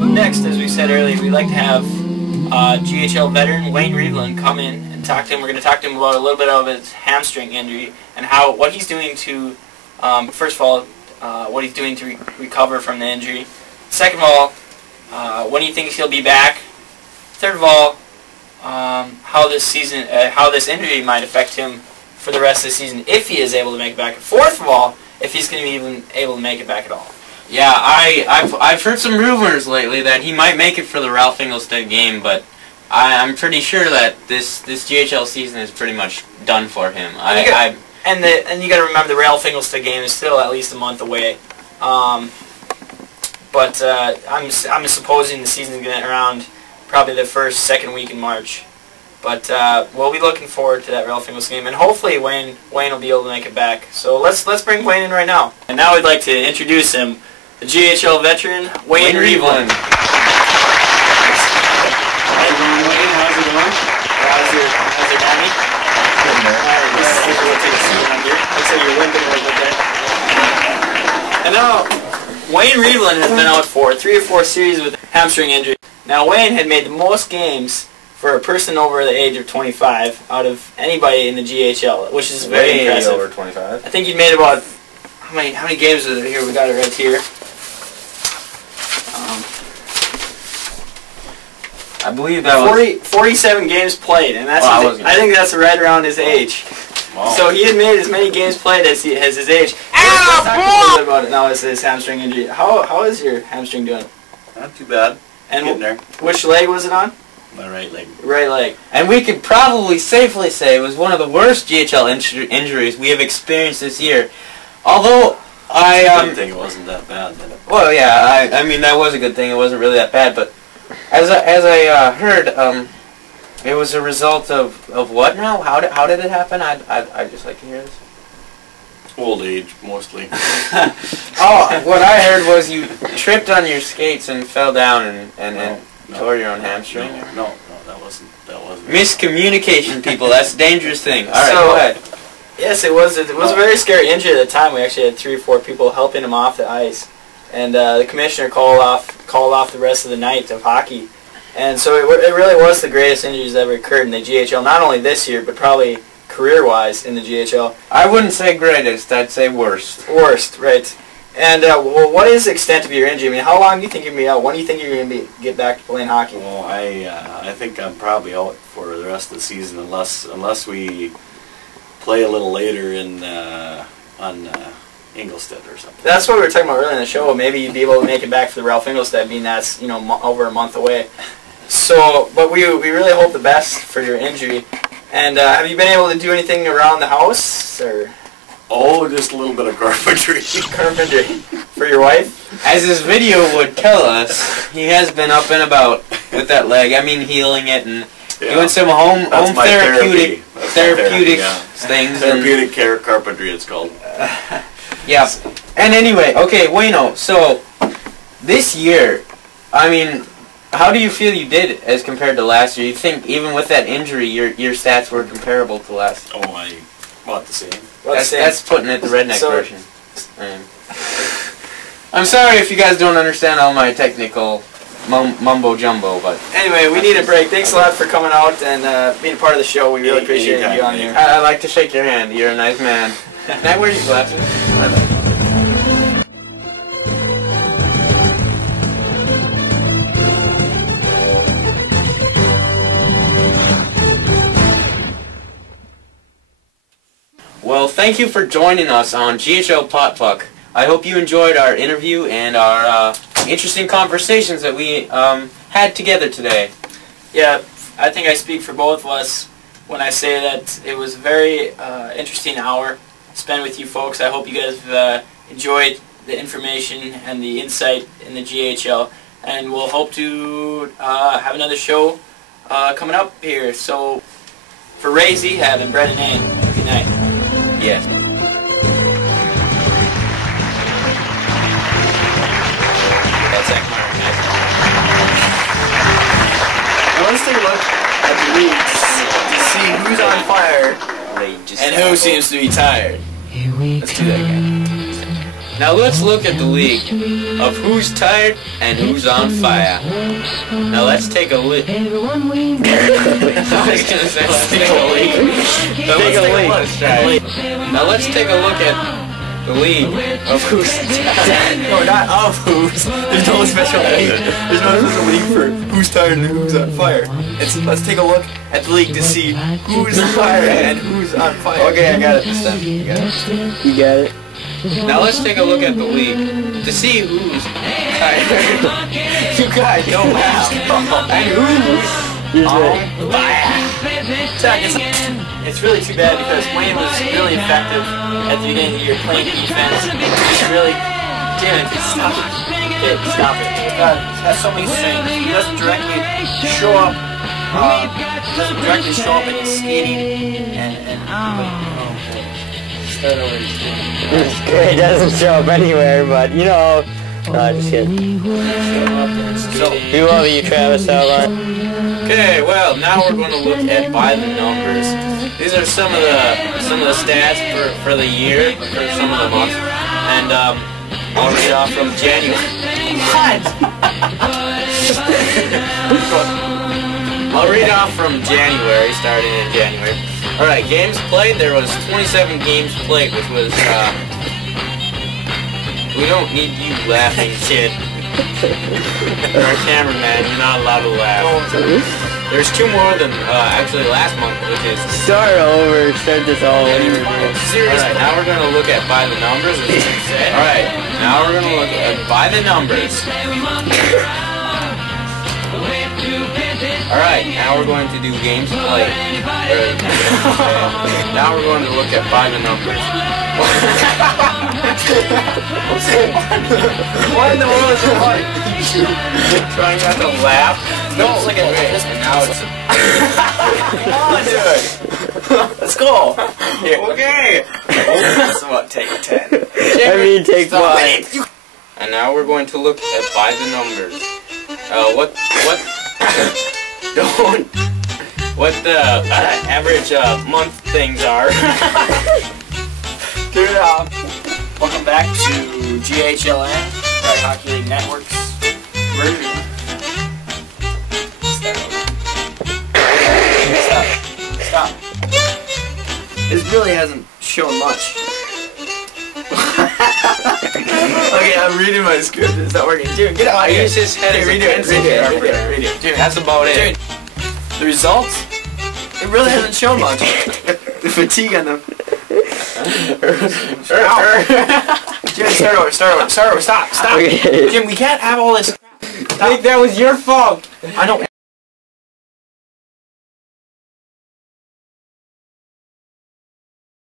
Next, as we said earlier, we'd like to have GHL veteran Wayne Reveland come in and talk to him. We're going to talk to him about a little bit of his hamstring injury and what he's doing to, first of all, what he's doing to recover from the injury. Second of all, when he thinks he'll be back. Third of all, how this injury might affect him for the rest of the season if he is able to make it back. Fourth of all, if he's going to be even able to make it back at all. Yeah, I've heard some rumors lately that he might make it for the Ralph Engelstad game, but I'm pretty sure that this GHL season is pretty much done for him. And you got to remember the Ralph Engelstad game is still at least a month away. I'm supposing the season's going to end around probably the second week in March. But we'll be looking forward to that Ralph Engelstad game, and hopefully Wayne will be able to make it back. So let's bring Wayne in right now. And now we'd like to introduce him, the GHL veteran Wayne Reveland. How's it going, Wayne? How's it going? How's your Danny? Good, man. Alright, we'll take a seat on here. Looks like you're limping a little bit there. And now, Wayne Reveland has been out for 3 or 4 series with hamstring injury. Now, Wayne had made the most games for a person over the age of 25 out of anybody in the GHL, which is very impressive. Over 25. I think you made about, how many games is it here? We got it right here. I believe that was 47 games played, and that's I think that's right around his age. Wow. So he had made as many games played as his age. Let's talk a little bit about it now. Is his hamstring injury? How is your hamstring doing? Not too bad. And getting there. which leg was it on? My right leg. Right leg. And we could probably safely say it was one of the worst GHL injuries we have experienced this year. Although I didn't think it wasn't that bad. Did it? Well, yeah, I mean that was a good thing. It wasn't really that bad, but as I heard, it was a result of what now? How did it happen? I'd just like to hear this. Old age, mostly. Oh, what I heard was you tripped on your skates and fell down and tore your own hamstring. No, that wasn't. Miscommunication, people. That's a dangerous thing. All right, So, go ahead. Yes, it was. It was a very scary injury at the time. We actually had 3 or 4 people helping him off the ice, and the commissioner called off the rest of the night of hockey, and so it really was the greatest injuries that ever occurred in the GHL. Not only this year, but probably career-wise in the GHL. I wouldn't say greatest. I'd say worst. Worst, right? And well, what is the extent of your injury? I mean, how long do you think you're gonna be out? When do you think you're gonna get back to playing hockey? Well, I think I'm probably out for the rest of the season unless we play a little later on Engelstad or something. That's what we were talking about earlier in the show. Maybe you'd be able to make it back for the Ralph Engelstad, being that's over a month away. So, but we really hope the best for your injury. And have you been able to do anything around the house, or? Oh, just a little bit of carpentry. Carpentry for your wife? As this video would tell us, he has been up and about with that leg. I mean, healing it and doing some home therapeutic things. Therapeutic care carpentry, it's called. Yeah. And anyway, okay, Wayno. So this year, I mean, how do you feel you did as compared to last year? You think even with that injury, your stats were comparable to last year? Oh, about the same. That's putting it the redneck version. I'm sorry if you guys don't understand all my technical mumbo jumbo, but anyway, we need a break. Thanks a lot for coming out and being a part of the show. We really appreciate you on here. I'd like to shake your hand. You're a nice man. Can I wear your glasses? Well, thank you for joining us on GHL Pot Puck. I hope you enjoyed our interview and our interesting conversations that we had together today. Yeah, I think I speak for both of us when I say that it was a very interesting hour spent with you folks. I hope you guys enjoyed the information and the insight in the GHL, and we'll hope to have another show coming up here. So, for Ray Zehab and Brendan Ain, good night. Yes. Now let's take a look at the leagues to see who's on fire and who seems to be tired. Let's do that again. Now let's look at the league of who's tired and who's on fire. Now let's take a look. I was gonna say let's take a leak. Let's try it. Now let's take a look at the league of who's tired. No, not of who's. There's no special league. There's no special league for who's tired and who's on fire. Let's take a look at the league to see who's tired and who's on fire. Okay, I got it this time. You got it. You got it. Now let's take a look at the league to see who's tired. You guys don't laugh. And who's on fire. It's really too bad because Wayne was really effective at the beginning of the year playing defense. He's really, damn it, stop it. Okay, stop it. God, he has so many strengths. He doesn't directly show up. In his skating and start over. It's good. It doesn't show up anywhere, but you know. No, just kidding. We love you, Travis. How about? Okay, well now we're going to look at by the numbers. These are some of the stats for the year, for some of the months, and I'll read off from January. What? I'll read off from January, starting in January. All right, games played. There was 27 games played, which was. We don't need you laughing, kid. You're our cameraman. You're not allowed to laugh. There's two more than actually last month, which is. Start over. Start this all over. Serious. All right, now we're gonna look at by the numbers. As you said. All right, now we're gonna look at by the numbers. All right, now we're going to do games played. Now we're going to look at by the numbers. What in the world is it like? Trying not to laugh. No, look at this. And now it's. Come on, dude. Let's go. Here. Okay. That's what, take 10. I mean, take one. And now we're going to look at by the numbers. What the average month things are. Good. Welcome back to GHLN, Right Hockey League Network's version. Stop. This really hasn't shown much. Okay, I'm reading my script. It's not working. Dude, get out of here. Use his head as a pencil. Read it. Dude, that's about it. Dude, the results? It really hasn't shown much. The fatigue on them. Jim, start over. Stop. Okay. Jim, we can't have all this. I think that was your fault. I don't.